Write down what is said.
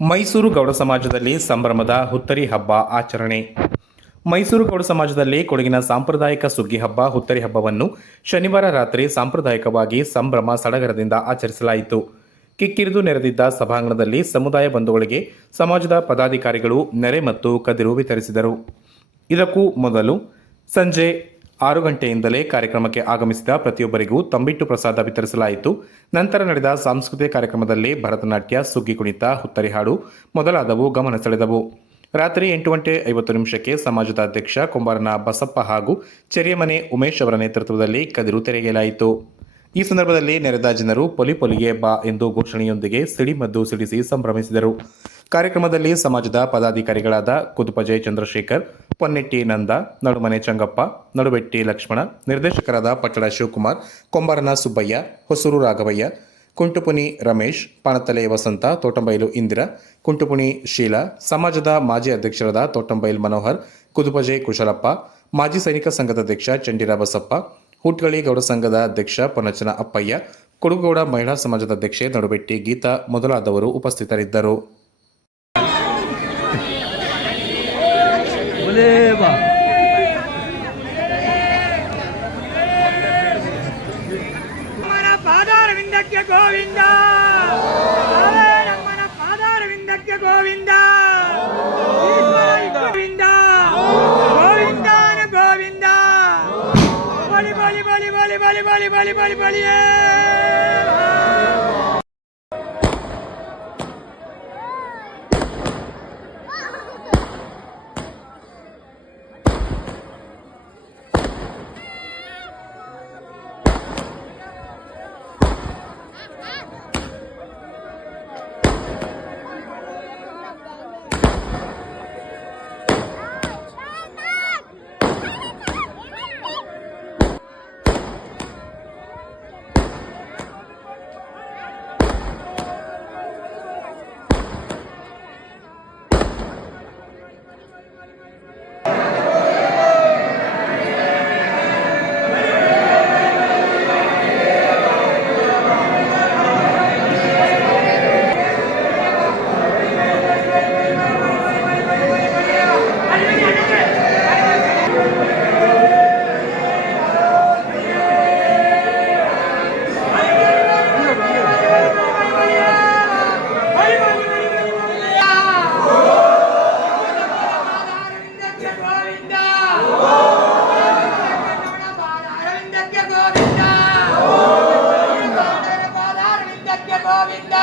ಮೈಸೂರು ಗೌಡ ಸಮಾಜದಲ್ಲಿ ಸಂಭ್ರಮದ ಹುತ್ತರಿ ಹಬ್ಬ ಆಚರಣೆ. ಮೈಸೂರು ಗೌಡ ಸಮಾಜದಲ್ಲಿ ಕೊಡಗಿನ ಸಾಂಪ್ರದಾಯಿಕ ಸುಗ್ಗಿ ಹಬ್ಬ ಹುತ್ತರಿ ಹಬ್ಬವನ್ನು ಶನಿವಾರ ರಾತ್ರಿ ಸಾಂಪ್ರದಾಯಿಕವಾಗಿ ಸಂಭ್ರಮ ಸಡಗರದಿಂದ ಆಚರಿಸಲಾಯಿತು. ಕಿಕ್ಕಿರಿದು ನೆರೆದಿದ್ದ ಸಭಾಂಗಣದಲ್ಲಿ ಸಮುದಾಯ ಬಂಧುಗಳಿಗೆ ಸಮಾಜದ ಪದಾಧಿಕಾರಿಗಳು ನೆರೆ ಮತ್ತು ಕದಿರು ವಿತರಿಸಿದರು. ಇದಕ್ಕೂ ಮೊದಲು ಸಂಜೆ 6 ಗಂಟೆಯಿಂದಲೇ ಕಾರ್ಯಕ್ರಮಕ್ಕೆ ಆಗಮಿಸಿದ ಪ್ರತಿಯೊಬ್ಬರಿಗೂ ತಂಬಿಟ್ಟು ಪ್ರಸಾದ ವಿತರಿಸಲಾಯಿತು. ನಂತರ ನಡೆದ ಸಾಂಸ್ಕೃತಿಕ ಕಾರ್ಯಕ್ರಮದಲ್ಲಿ ಭರತನಾಟ್ಯ, ಸುಗ್ಗಿ ಕುಣಿತ, ಹುತ್ತರಿ ಹಾಡು ಮೊದಲಾದವು ಗಮನ ಸೆಳೆದವು. ರಾತ್ರಿ 8:50 ಸಮಾಜದ ಅಧ್ಯಕ್ಷ ಕೊಂಬಾರನ ಬಸಪ್ಪ ಹಾಗೂ ಚೆರಿಯಮನೆ ಉಮೇಶ್ ಅವರ ನೇತೃತ್ವದಲ್ಲಿ ಕದಿರು ತೆರೆಯಲಾಯಿತು. ಈ ಸಂದರ್ಭದಲ್ಲಿ ನೆರೆದ ಜನರು ಪೊಲಿ ಪೊಲಿಗೆ ಬಾ ಎಂದು ಘೋಷಣೆಯೊಂದಿಗೆ ಸಿಡಿಮದ್ದು ಸಿಡಿಸಿ ಸಂಭ್ರಮಿಸಿದರು. ಕಾರ್ಯಕ್ರಮದಲ್ಲಿ ಸಮಾಜದ ಪದಾಧಿಕಾರಿಗಳಾದ ಕುದುಪಜೆ ಚಂದ್ರಶೇಖರ್, ಪೊನ್ನೆಟ್ಟಿ ನಂದ, ನಡುಮನೆ ಚಂಗಪ್ಪ, ನಡುಬೆಟ್ಟಿ ಲಕ್ಷ್ಮಣ, ನಿರ್ದೇಶಕರಾದ ಪಟ್ಟಣ ಶಿವಕುಮಾರ್, ಕೊಂಬಾರನ ಸುಬ್ಬಯ್ಯ, ಹೊಸೂರು ರಾಘವಯ್ಯ, ಕುಂಟುಪುನಿ ರಮೇಶ್, ಪಾಣತಲೆ ವಸಂತ, ತೋಟಂಬೈಲು ಇಂದಿರಾ, ಕುಂಟುಪುನಿ ಶೀಲಾ, ಸಮಾಜದ ಮಾಜಿ ಅಧ್ಯಕ್ಷರಾದ ತೋಟಂಬೈಲ್ ಮನೋಹರ್, ಕುದುಪಜೆ ಕುಶಲಪ್ಪ, ಮಾಜಿ ಸೈನಿಕ ಸಂಘದ ಅಧ್ಯಕ್ಷ ಚಂಡಿರ ಬಸಪ್ಪ, ಹುಟ್ಗಳಿ ಗೌಡ ಸಂಘದ ಅಧ್ಯಕ್ಷ ಪೊನ್ನಚನ ಅಪ್ಪಯ್ಯ, ಕೊಡಗೌಡ ಮಹಿಳಾ ಸಮಾಜದ ಅಧ್ಯಕ್ಷೆ ನಡುಬೆಟ್ಟಿ ಗೀತಾ ಮೊದಲಾದವರು ಉಪಸ್ಥಿತರಿದ್ದರು. ಪಾದಾರವಿಂದಕ್ಕೆ ಗೋವಿಂದ, ನಮ್ಮನ ಪಾದಾರವಿಂದಕ್ಕೆ ಗೋವಿಂದ, ಗೋವಿಂದ ಗೋವಿಂದಾನ ಗೋವಿಂದ, ಬಲಿ ಬಲಿ ಬಲಿ ಬಲಿ ಬಲಿ ಬಲಿ ಬಲಿ ಬಲಿ ಬಲಿಯೇ. ಗೋವಿಂದ